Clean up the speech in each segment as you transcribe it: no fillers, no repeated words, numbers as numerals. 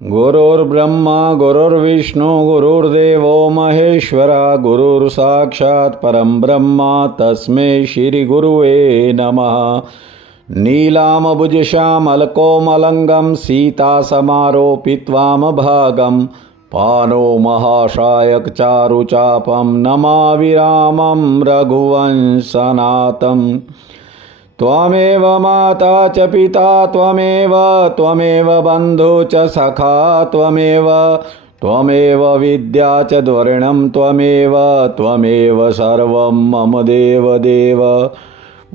गुरुर्ब्रह्मा गुरुर्विष्णु गुरुर्देवो महेश्वरा गुरुर्साक्षात् परं ब्रह्म तस्मै श्रीगुरुवे नमः। नीलाम्बुजश्यामलकोमलंगं सीतासमारोपित्वामभागं पानो महाशायकचारुचापं नमामि रामं रघुवंशनाथम्। त्वमेव माता च पिता त्वमेव बन्धु च सखा त्वमेव विद्या च द्वरणं त्वमेव सर्वं मम देवदेव।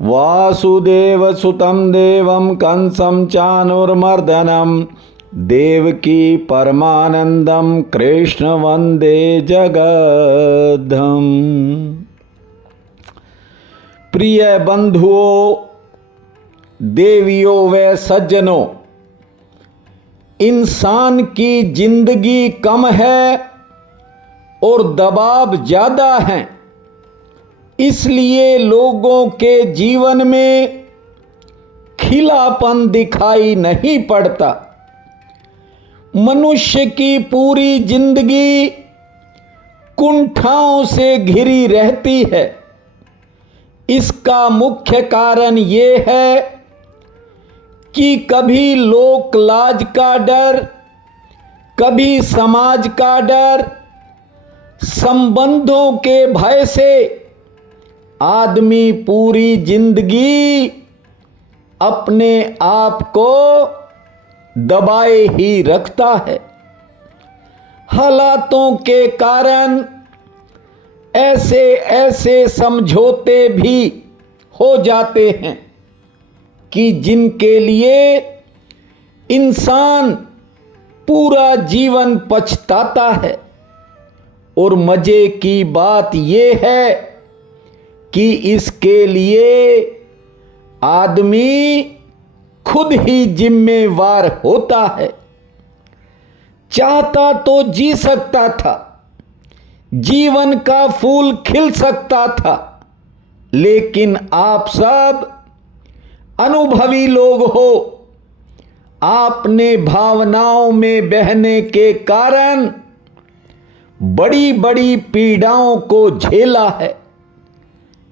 वासुदेवसुतं देवं कंसं चाणूरमर्दनं देवकी परमानन्दं कृष्ण वन्दे जगद्धाम। प्रिय बंधुओं, देवियों व सज्जनों, इंसान की जिंदगी कम है और दबाव ज्यादा है, इसलिए लोगों के जीवन में खिलापन दिखाई नहीं पड़ता। मनुष्य की पूरी जिंदगी कुंठाओं से घिरी रहती है। इसका मुख्य कारण ये है कि कभी लोक लाज का डर, कभी समाज का डर, संबंधों के भय से आदमी पूरी जिंदगी अपने आप को दबाए ही रखता है। हालातों के कारण ऐसे समझौते भी हो जाते हैं कि जिनके लिए इंसान पूरा जीवन पछताता है। और मजे की बात यह है कि इसके लिए आदमी खुद ही जिम्मेवार होता है। चाहता तो जी सकता था, जीवन का फूल खिल सकता था, लेकिन आप सब अनुभवी लोग हो। आपने भावनाओं में बहने के कारण बड़ी बड़ी पीड़ाओं को झेला है।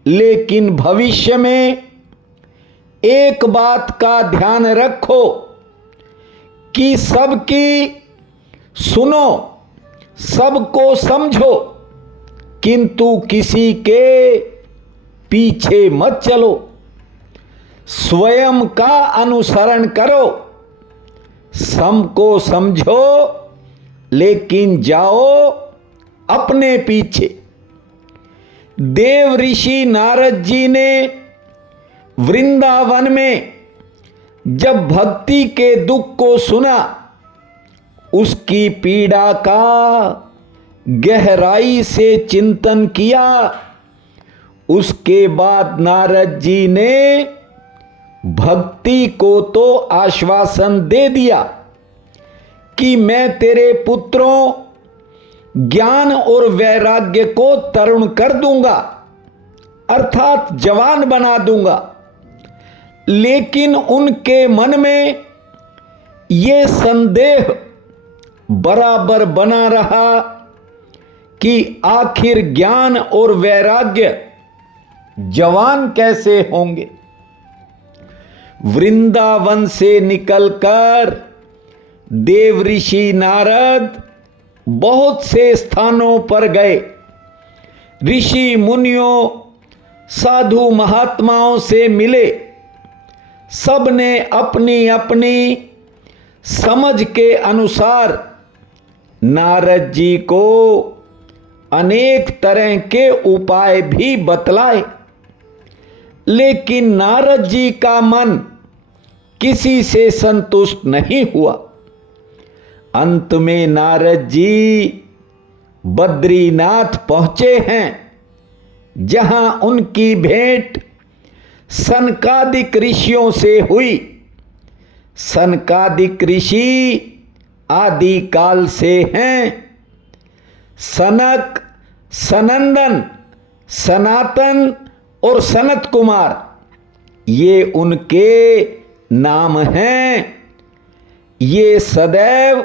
लेकिन भविष्य में एक बात का ध्यान रखो कि सबकी सुनो, सबको समझो, किंतु किसी के पीछे मत चलो। स्वयं का अनुसरण करो। सबको समझो, लेकिन जाओ अपने पीछे। देव ऋषि नारद जी ने वृंदावन में जब भक्ति के दुख को सुना, उसकी पीड़ा का गहराई से चिंतन किया, उसके बाद नारद जी ने भक्ति को तो आश्वासन दे दिया कि मैं तेरे पुत्रों ज्ञान और वैराग्य को तरुण कर दूंगा, अर्थात जवान बना दूंगा। लेकिन उनके मन में ये संदेह बराबर बना रहा कि आखिर ज्ञान और वैराग्य जवान कैसे होंगे। वृंदावन से निकलकर देव ऋषि नारद बहुत से स्थानों पर गए। ऋषि मुनियों, साधु महात्माओं से मिले। सबने अपनी अपनी समझ के अनुसार नारद जी को अनेक तरह के उपाय भी बतलाए। लेकिन नारद जी का मन किसी से संतुष्ट नहीं हुआ। अंत में नारद जी बद्रीनाथ पहुंचे हैं, जहां उनकी भेंट सनकादिक ऋषियों से हुई। सनकादिक ऋषि आदि काल से हैं। सनक, सनंदन, सनातन और सनत कुमार, ये उनके नाम हैं। ये सदैव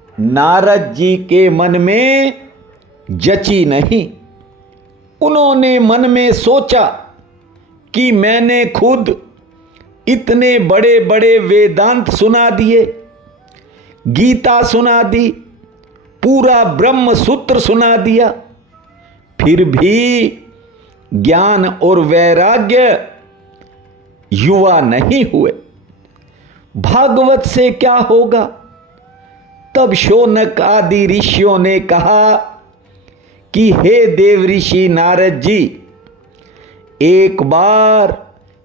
नारद जी के मन में जची नहीं। उन्होंने मन में सोचा कि मैंने खुद इतने बड़े बड़े वेदांत सुना दिए, गीता सुना दी, पूरा ब्रह्म सूत्र सुना दिया, फिर भी ज्ञान और वैराग्य युवा नहीं हुए। भागवत से क्या होगा? तब शौनक आदि ऋषियों ने कहा कि हे देव ऋषि नारद जी, एक बार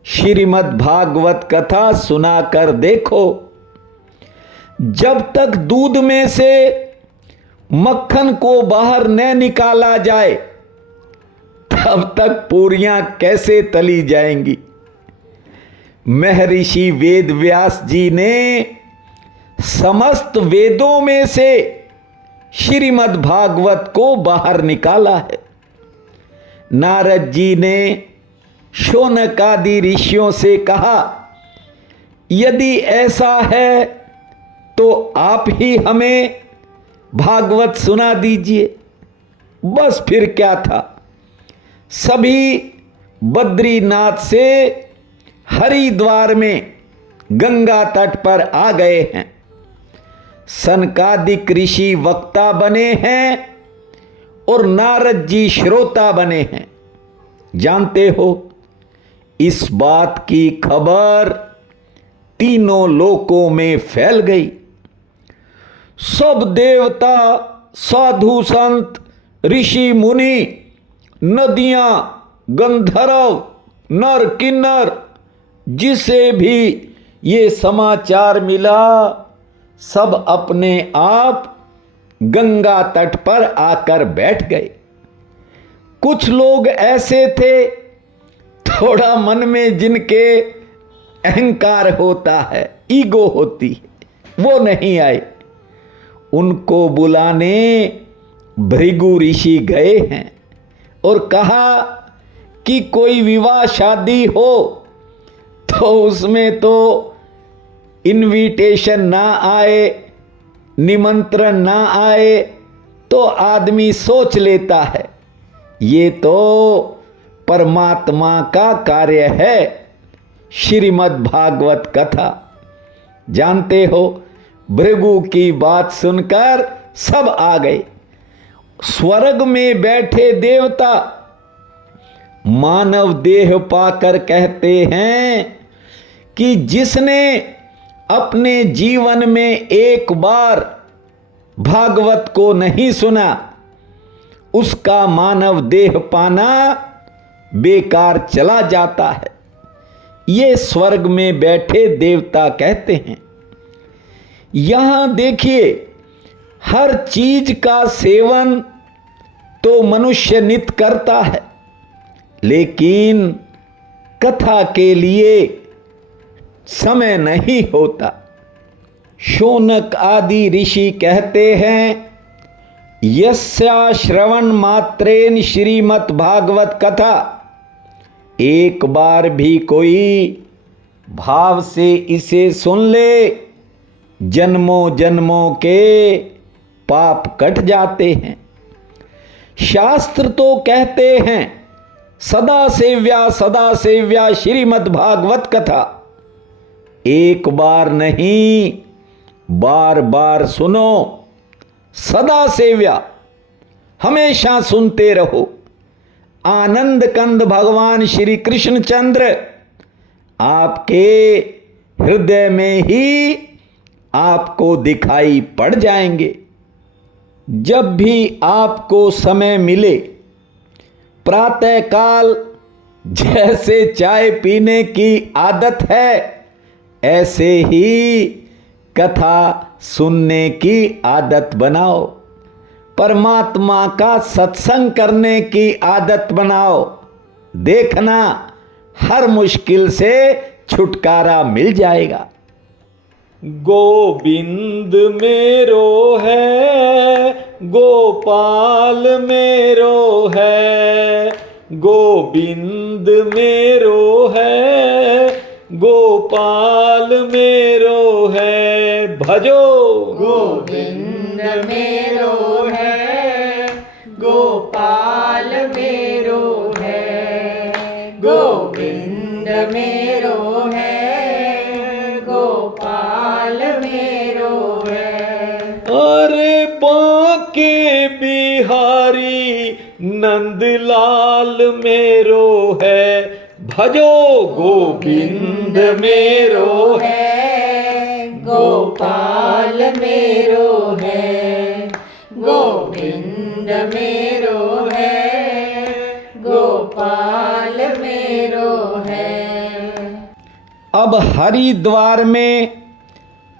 श्रीमद् भागवत कथा सुनाकर देखो। जब तक दूध में से मक्खन को बाहर न निकाला जाए तब तक पूरियां कैसे तली जाएंगी। महर्षि वेद व्यास जी ने समस्त वेदों में से श्रीमद् भागवत को बाहर निकाला है। नारद जी ने शौनक आदि ऋषियों से कहा, यदि ऐसा है तो आप ही हमें भागवत सुना दीजिए। बस फिर क्या था, सभी बद्रीनाथ से हरिद्वार में गंगा तट पर आ गए हैं। सनकादिक ऋषि वक्ता बने हैं और नारद जी श्रोता बने हैं। जानते हो, इस बात की खबर तीनों लोकों में फैल गई। सब देवता, साधु संत, ऋषि मुनि, नदियां, गंधर्व, नर किन्नर, जिसे भी ये समाचार मिला, सब अपने आप गंगा तट पर आकर बैठ गए। कुछ लोग ऐसे थे, थोड़ा मन में जिनके अहंकार होता है, ईगो होती है, वो नहीं आए। उनको बुलाने भृगु ऋषि गए हैं और कहा कि कोई विवाह शादी हो तो उसमें तो इनविटेशन ना आए, निमंत्रण ना आए तो आदमी सोच लेता है ये तो परमात्मा का कार्य है। श्रीमद् भागवत कथा, जानते हो, भृगु की बात सुनकर सब आ गए। स्वर्ग में बैठे देवता मानव देह पाकर कहते हैं कि जिसने अपने जीवन में एक बार भागवत को नहीं सुना, उसका मानव देह पाना बेकार चला जाता है। ये स्वर्ग में बैठे देवता कहते हैं। यहां देखिए, हर चीज का सेवन तो मनुष्य नित्य करता है, लेकिन कथा के लिए समय नहीं होता। शौनक आदि ऋषि कहते हैं, यस्या श्रवण मात्रेन श्रीमद् भागवत कथा, एक बार भी कोई भाव से इसे सुन ले, जन्मों जन्मों के पाप कट जाते हैं। शास्त्र तो कहते हैं, सदा सेव्या श्रीमद् भागवत कथा। एक बार नहीं, बार बार सुनो, सदा सेव्या, हमेशा सुनते रहो। आनंद कंद भगवान श्री कृष्णचंद्र आपके हृदय में ही आपको दिखाई पड़ जाएंगे। जब भी आपको समय मिले, प्रातःकाल जैसे चाय पीने की आदत है, ऐसे ही कथा सुनने की आदत बनाओ। परमात्मा का सत्संग करने की आदत बनाओ। देखना, हर मुश्किल से छुटकारा मिल जाएगा। गोविंद मेरो है, गोपाल मेरो है, गोविंद मेरो है, गोपाल मेरो है, भजो गोविंद। गोविंद मेरो है, गोपाल मेरो है, गोविंद मेरो है, गोपाल मेरो है। अरे बांके बिहारी नंदलाल मेरो है, भजो गोविंद मेरो है, गोपाल मेरो है, गोविंद मेरो है, गोपाल मेरो है। अब हरिद्वार में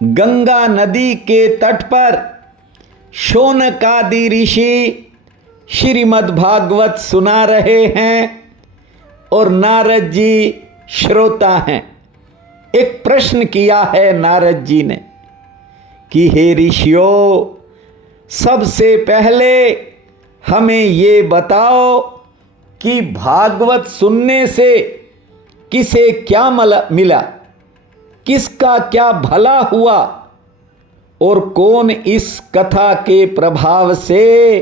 गंगा नदी के तट पर शौनकादि ऋषि श्रीमद् भागवत सुना रहे हैं और नारद जी श्रोता हैं। एक प्रश्न किया है नारद जी ने कि हे ऋषियों, सबसे पहले हमें ये बताओ कि भागवत सुनने से किसे क्या मिला, किसका क्या भला हुआ और कौन इस कथा के प्रभाव से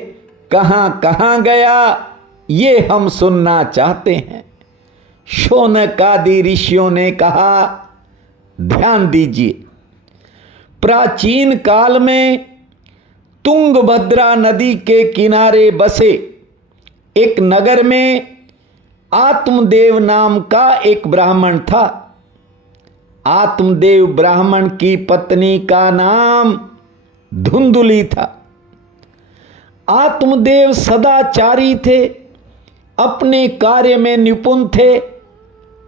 कहां कहां गया, ये हम सुनना चाहते हैं। शौनकादि ऋषियों ने कहा, ध्यान दीजिए, प्राचीन काल में तुंगभद्रा नदी के किनारे बसे एक नगर में आत्मदेव नाम का एक ब्राह्मण था। आत्मदेव ब्राह्मण की पत्नी का नाम धुंधुली था। आत्मदेव सदाचारी थे, अपने कार्य में निपुण थे,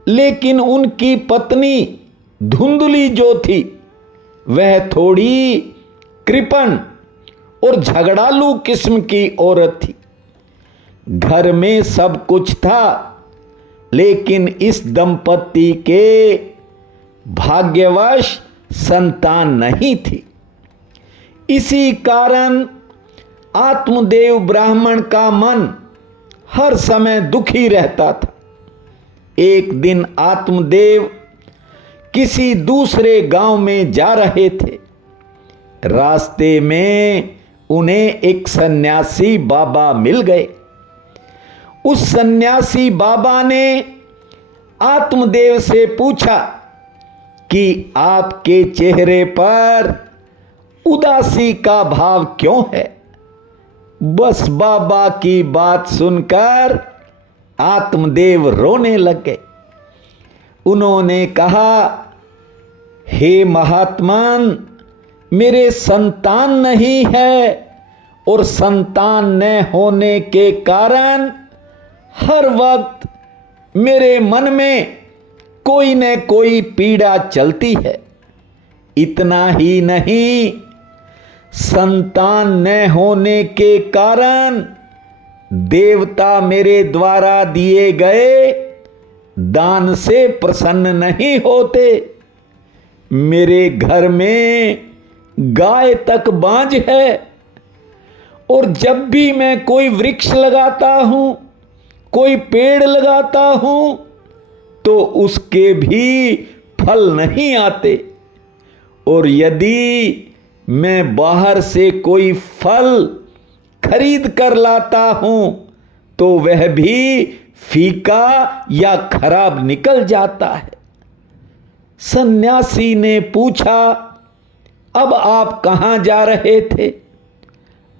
लेकिन उनकी पत्नी धुंधुली जो थी वह थोड़ी कृपण और झगड़ालू किस्म की औरत थी। घर में सब कुछ था, लेकिन इस दंपति के भाग्यवश संतान नहीं थी। इसी कारण आत्मदेव ब्राह्मण का मन हर समय दुखी रहता था। एक दिन आत्मदेव किसी दूसरे गांव में जा रहे थे। रास्ते में उन्हें एक सन्यासी बाबा मिल गए। उस सन्यासी बाबा ने आत्मदेव से पूछा कि आपके चेहरे पर उदासी का भाव क्यों है। बस बाबा की बात सुनकर आत्मदेव रोने लगे। उन्होंने कहा, हे महात्मन, मेरे संतान नहीं है और संतान न होने के कारण हर वक्त मेरे मन में कोई न कोई पीड़ा चलती है। इतना ही नहीं, संतान न होने के कारण देवता मेरे द्वारा दिए गए दान से प्रसन्न नहीं होते। मेरे घर में गाय तक बांझ है और जब भी मैं कोई वृक्ष लगाता हूं, कोई पेड़ लगाता हूं, तो उसके भी फल नहीं आते। और यदि मैं बाहर से कोई फल खरीद कर लाता हूं, तो वह भी फीका या खराब निकल जाता है। सन्यासी ने पूछा, अब आप कहां जा रहे थे?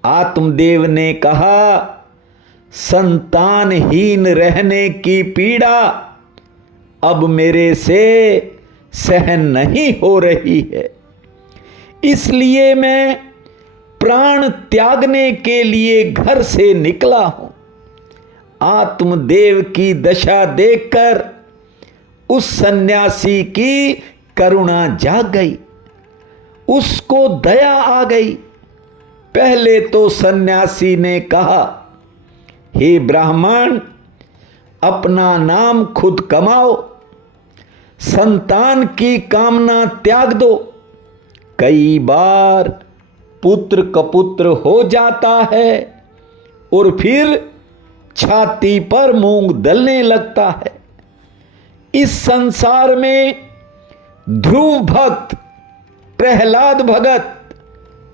आत्मदेव ने कहा, संतानहीन रहने की पीड़ा अब मेरे से सहन नहीं हो रही है, इसलिए मैं प्राण त्यागने के लिए घर से निकला हूं। आत्मदेव की दशा देखकर उस सन्यासी की करुणा जाग गई, उसको दया आ गई। पहले तो सन्यासी ने कहा, हे ब्राह्मण, अपना नाम खुद कमाओ, संतान की कामना त्याग दो। कई बार पुत्र कपुत्र हो जाता है और फिर छाती पर मूंग दलने लगता है। इस संसार में ध्रुव भक्त, प्रहलाद भगत,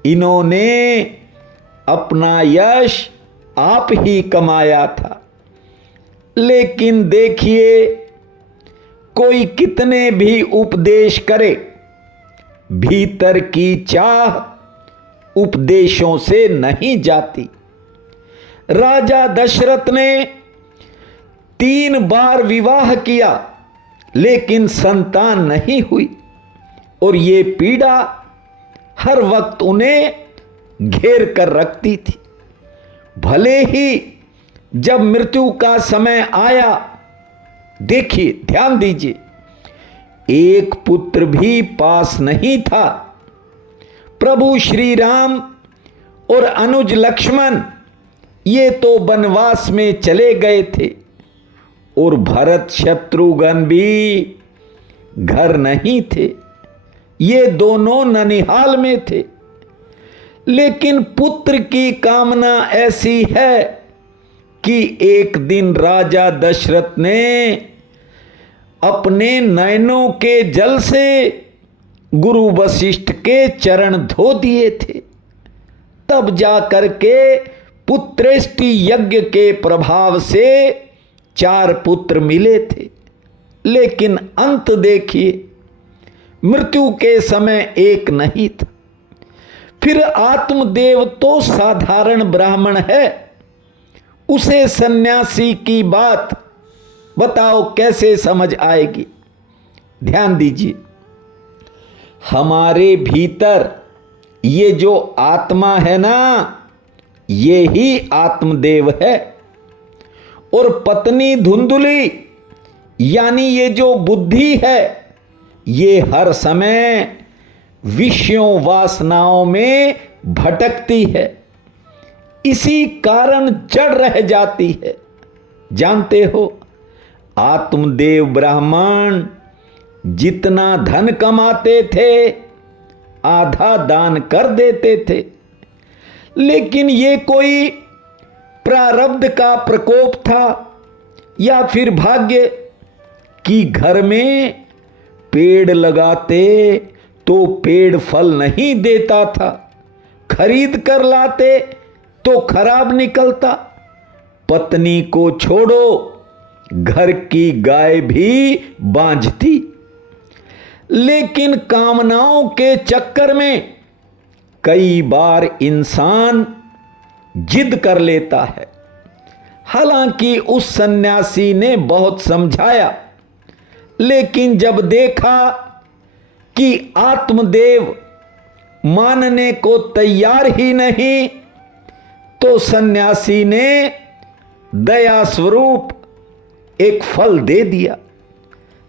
इन्होंने अपना यश आप ही कमाया था। लेकिन देखिए, कोई कितने भी उपदेश करे, भीतर की चाह उपदेशों से नहीं जाती। राजा दशरथ ने 3 बार विवाह किया, लेकिन संतान नहीं हुई, और ये पीड़ा हर वक्त उन्हें घेर कर रखती थी। भले ही जब मृत्यु का समय आया, देखिए, ध्यान दीजिए, एक पुत्र भी पास नहीं था। प्रभु श्री राम और अनुज लक्ष्मण ये तो वनवास में चले गए थे, और भरत शत्रुघ्न भी घर नहीं थे, ये दोनों ननिहाल में थे। लेकिन पुत्र की कामना ऐसी है कि एक दिन राजा दशरथ ने अपने नयनों के जल से गुरु वशिष्ठ के चरण धो दिए थे। तब जाकर के पुत्रेष्टि यज्ञ के प्रभाव से 4 पुत्र मिले थे। लेकिन अंत देखिए, मृत्यु के समय एक नहीं था। फिर आत्मदेव तो साधारण ब्राह्मण है, उसे सन्यासी की बात बताओ कैसे समझ आएगी। ध्यान दीजिए, हमारे भीतर ये जो आत्मा है ना, ये ही आत्मदेव है। और पत्नी धुंधुली यानी ये जो बुद्धि है, ये हर समय विषयों वासनाओं में भटकती है, इसी कारण जड़ रह जाती है। जानते हो, आत्मदेव ब्राह्मण जितना धन कमाते थे, आधा दान कर देते थे। लेकिन ये कोई प्रारब्ध का प्रकोप था या फिर भाग्य कि घर में पेड़ लगाते तो पेड़ फल नहीं देता था, खरीद कर लाते तो खराब निकलता। पत्नी को छोड़ो, घर की गाय भी बांझती। लेकिन कामनाओं के चक्कर में कई बार इंसान जिद कर लेता है। हालांकि उस सन्यासी ने बहुत समझाया, लेकिन जब देखा कि आत्मदेव मानने को तैयार ही नहीं, तो सन्यासी ने दया स्वरूप एक फल दे दिया।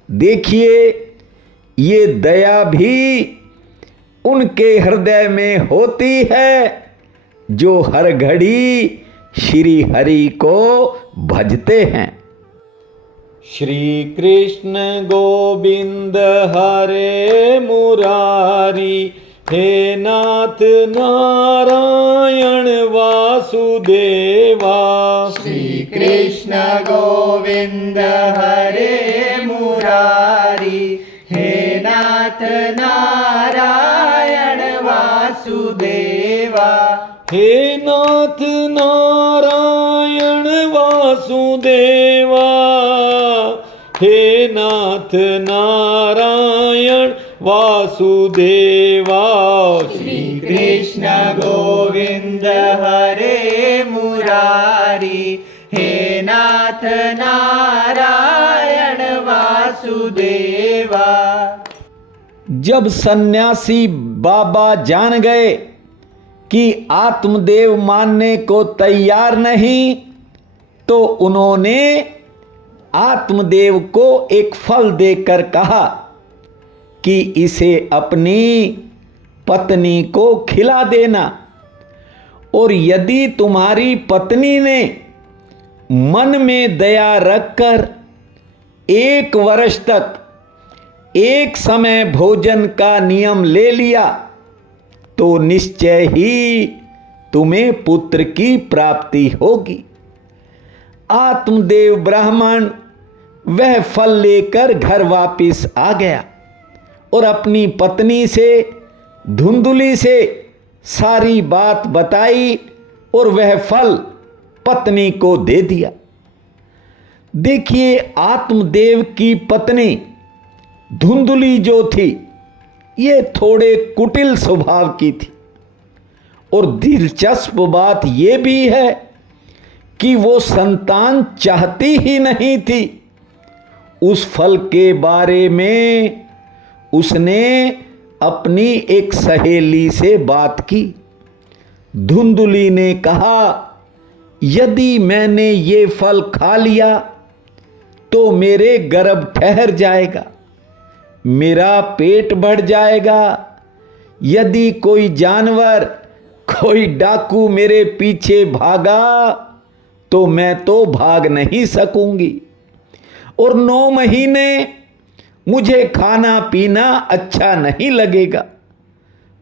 देखिए, ये दया भी उनके हृदय में होती है जो हर घड़ी श्री हरि को भजते हैं। श्री कृष्ण गोविंद हरे मुरारी, हे नाथ नारायण वासुदेवा। श्री कृष्ण गोविंद हरे मुरारी, हे नाथ नारायण वासुदेवा। हे नाथ नारायण वासुदेवा, हे नाथ नारायण वासुदेवा। श्री कृष्ण गोविंद हरे मुरारी, हे नाथ नारायण वासुदेवा। जब सन्यासी बाबा जान गए कि आत्मदेव मानने को तैयार नहीं, तो उन्होंने आत्मदेव को एक फल देकर कहा कि इसे अपनी पत्नी को खिला देना, और यदि तुम्हारी पत्नी ने मन में दया रखकर 1 वर्ष तक एक समय भोजन का नियम ले लिया, तो निश्चय ही तुम्हें पुत्र की प्राप्ति होगी। आत्मदेव ब्राह्मण वह फल लेकर घर वापिस आ गया और अपनी पत्नी से, धुंधुली से सारी बात बताई और वह फल पत्नी को दे दिया। देखिए, आत्मदेव की पत्नी धुंधली जो थी, ये थोड़े कुटिल स्वभाव की थी। और दिलचस्प बात यह भी है कि वो संतान चाहती ही नहीं थी। उस फल के बारे में उसने अपनी एक सहेली से बात की। धुंधली ने कहा, यदि मैंने ये फल खा लिया तो मेरे गर्भ ठहर जाएगा, मेरा पेट बढ़ जाएगा। यदि कोई जानवर, कोई डाकू मेरे पीछे भागा तो मैं तो भाग नहीं सकूंगी, और 9 महीने मुझे खाना पीना अच्छा नहीं लगेगा।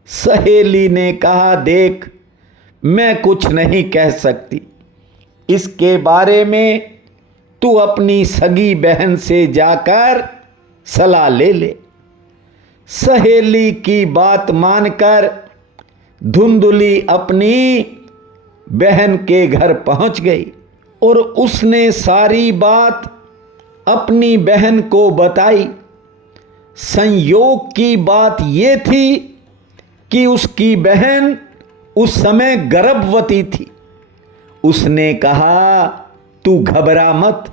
सहेली ने कहा, देख, मैं कुछ नहीं कह सकती, इसके बारे में तू अपनी सगी बहन से जाकर सलाह ले ले। सहेली की बात मानकर धुंधली अपनी बहन के घर पहुंच गई और उसने सारी बात अपनी बहन को बताई। संयोग की बात यह थी कि उसकी बहन उस समय गर्भवती थी। उसने कहा, तू घबरा मत,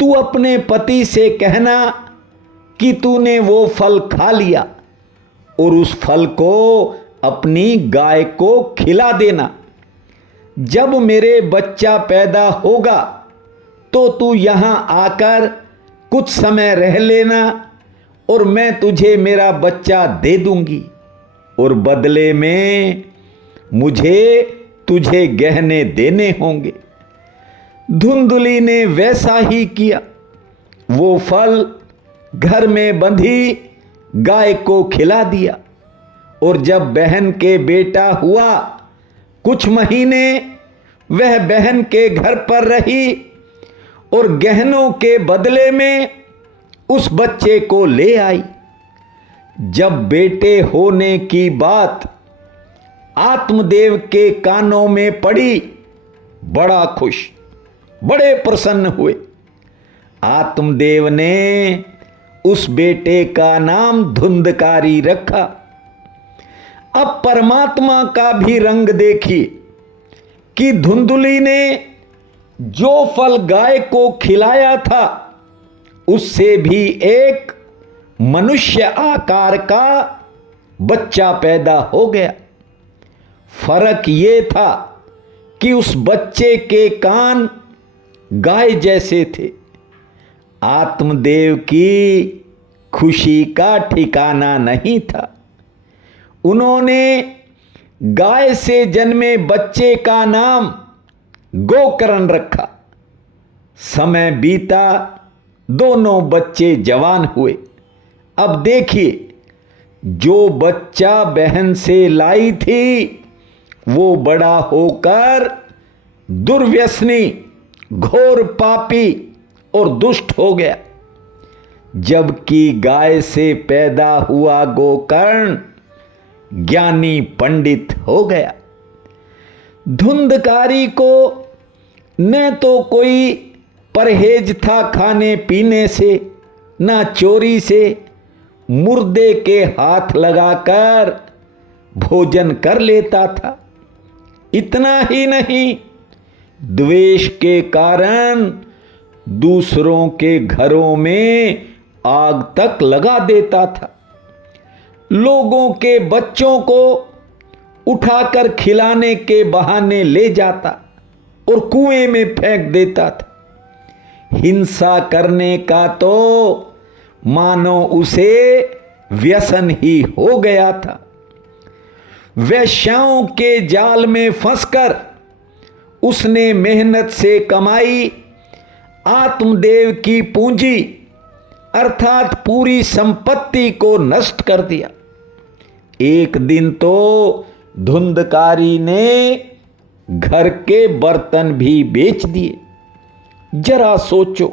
तू अपने पति से कहना कि तूने वो फल खा लिया और उस फल को अपनी गाय को खिला देना। जब मेरे बच्चा पैदा होगा तो तू यहाँ आकर कुछ समय रह लेना और मैं तुझे मेरा बच्चा दे दूंगी, और बदले में मुझे तुझे गहने देने होंगे। धुंधली ने वैसा ही किया। वो फल घर में बंधी गाय को खिला दिया, और जब बहन के बेटा हुआ, कुछ महीने वह बहन के घर पर रही और गहनों के बदले में उस बच्चे को ले आई। जब बेटे होने की बात आत्मदेव के कानों में पड़ी, बड़ा खुश, बड़े प्रसन्न हुए। आत्मदेव ने उस बेटे का नाम धुंधकारी रखा। अब परमात्मा का भी रंग देखिए कि धुंधली ने जो फल गाय को खिलाया था, उससे भी एक मनुष्य आकार का बच्चा पैदा हो गया। फर्क ये था कि उस बच्चे के कान गाय जैसे थे। आत्मदेव की खुशी का ठिकाना नहीं था। उन्होंने गाय से जन्मे बच्चे का नाम गोकर्ण रखा। समय बीता, दोनों बच्चे जवान हुए। अब देखिए, जो बच्चा बहन से लाई थी वो बड़ा होकर दुर्व्यसनी, घोर पापी और दुष्ट हो गया, जबकि गाय से पैदा हुआ गोकर्ण ज्ञानी पंडित हो गया। धुंधकारी को न तो कोई परहेज था खाने पीने से, न चोरी से। मुर्दे के हाथ लगाकर भोजन कर लेता था। इतना ही नहीं, द्वेष के कारण दूसरों के घरों में आग तक लगा देता था। लोगों के बच्चों को उठाकर खिलाने के बहाने ले जाता और कुएं में फेंक देता था। हिंसा करने का तो मानो उसे व्यसन ही हो गया था। वेश्याओं के जाल में फंसकर उसने मेहनत से कमाई आत्मदेव की पूंजी अर्थात पूरी संपत्ति को नष्ट कर दिया। एक दिन तो धुंधकारी ने घर के बर्तन भी बेच दिए। जरा सोचो,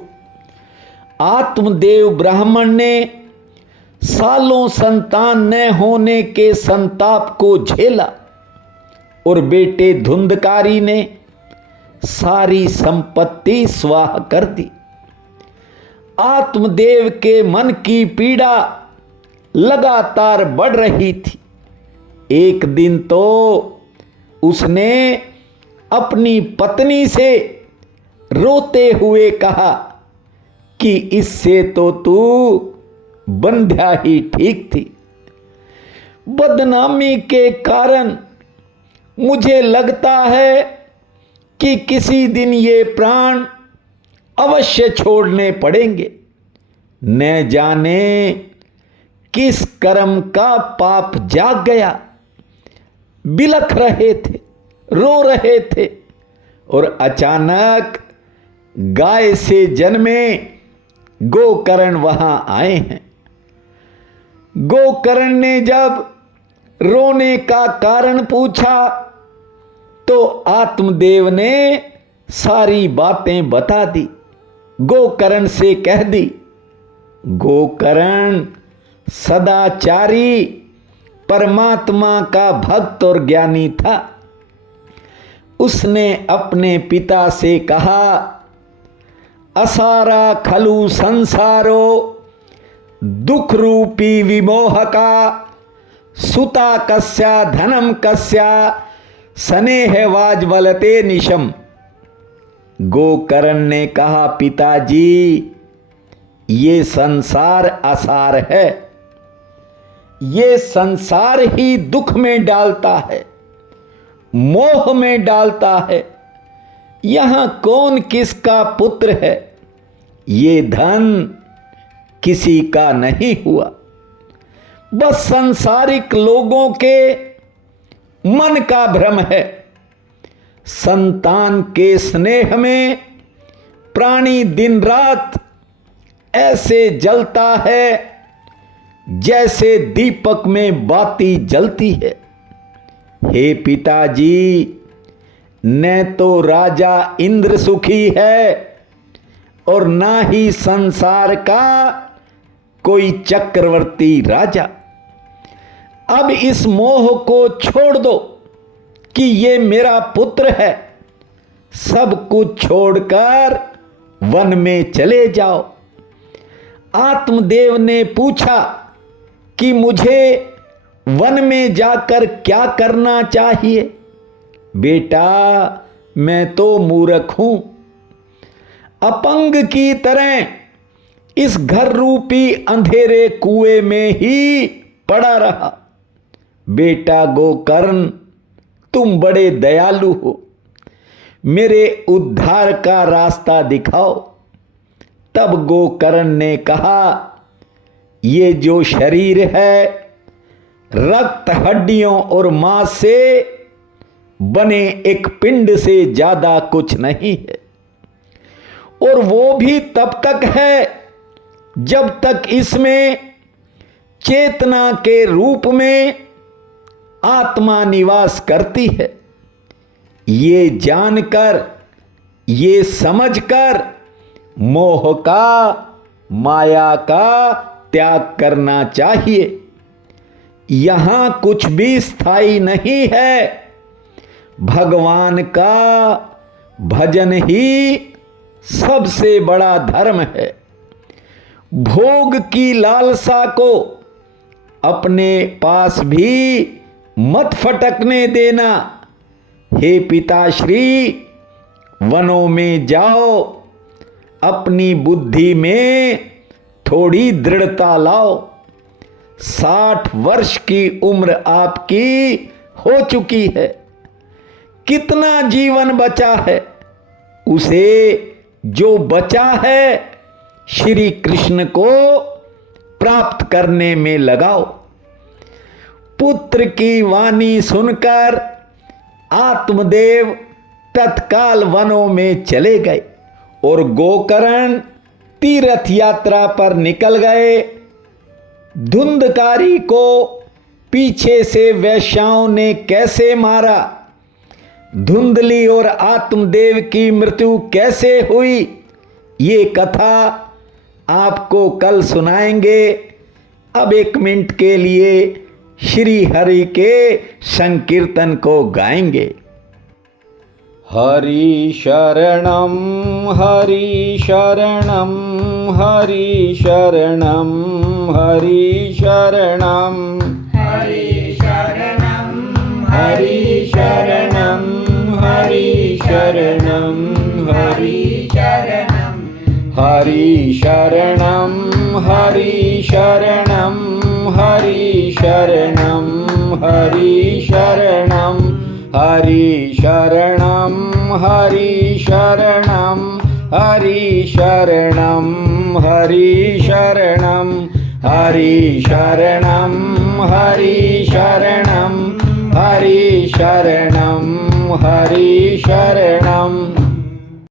आत्मदेव ब्राह्मण ने सालों संतान न होने के संताप को झेला, और बेटे धुंधकारी ने सारी संपत्ति स्वाह कर दी। आत्मदेव के मन की पीड़ा लगातार बढ़ रही थी। एक दिन तो उसने अपनी पत्नी से रोते हुए कहा कि इससे तो तू बंध्या ही ठीक थी। बदनामी के कारण मुझे लगता है कि किसी दिन ये प्राण अवश्य छोड़ने पड़ेंगे। न जाने किस कर्म का पाप जाग गया। बिलख रहे थे, रो रहे थे और अचानक गाय से जन्मे गोकर्ण वहां आए हैं। गोकर्ण ने जब रोने का कारण पूछा तो आत्मदेव ने सारी बातें बता दी। गोकर्ण से कह दी। गोकर्ण सदाचारी परमात्मा का भक्त और ज्ञानी था। उसने अपने पिता से कहा, असारा खलु संसारो दुख रूपी विमोह का, सुता कस्या धनम कस्या स्नेह वाजवलते निशम। गोकर्ण ने कहा, पिताजी ये संसार असार है। ये संसार ही दुख में डालता है, मोह में डालता है। यहां कौन किसका पुत्र है? ये धन किसी का नहीं हुआ, बस सांसारिक लोगों के मन का भ्रम है। संतान के स्नेह में प्राणी दिन रात ऐसे जलता है जैसे दीपक में बाती जलती है। हे पिताजी, न तो राजा इंद्र सुखी है और ना ही संसार का कोई चक्रवर्ती राजा। अब इस मोह को छोड़ दो कि ये मेरा पुत्र है। सब कुछ छोड़कर वन में चले जाओ। आत्मदेव ने पूछा कि मुझे वन में जाकर क्या करना चाहिए? बेटा, मैं तो मूर्ख हूं, अपंग की तरह इस घर रूपी अंधेरे कुएं में ही पड़ा रहा। बेटा गोकर्ण, तुम बड़े दयालु हो, मेरे उद्धार का रास्ता दिखाओ। तब गोकर्ण ने कहा, ये जो शरीर है रक्त हड्डियों और मांस से बने एक पिंड से ज्यादा कुछ नहीं है, और वो भी तब तक है जब तक इसमें चेतना के रूप में आत्मा निवास करती है। ये जानकर, ये समझकर मोह का, माया का त्याग करना चाहिए। यहां कुछ भी स्थायी नहीं है। भगवान का भजन ही सबसे बड़ा धर्म है। भोग की लालसा को अपने पास भी मत फटकने देना। हे पिताश्री, वनों में जाओ, अपनी बुद्धि में थोड़ी दृढ़ता लाओ। 60 वर्ष की उम्र आपकी हो चुकी है। कितना जीवन बचा है? उसे जो बचा है श्री कृष्ण को प्राप्त करने में लगाओ। पुत्र की वाणी सुनकर आत्मदेव तत्काल वनों में चले गए और गोकर्ण तीर्थ यात्रा पर निकल गए। धुंधकारी को पीछे से वैश्याओं ने कैसे मारा, धुंधली और आत्मदेव की मृत्यु कैसे हुई, ये कथा आपको कल सुनाएंगे। अब 1 मिनट के लिए श्री हरि के संकीर्तन को गाएंगे। हरि शरणम हरि शरणम हरि शरणम हरि शरणम हरि शरणं हरि शरणम हरि शरणम हरि शरणं हरि शरणम हरि शरणम हरि शरणम हरि शरणम हरि शरणम हरि शरणम हरि शरणम हरि शरणम हरि शरणम हरि शरणम हरि शरणम हरि शरणम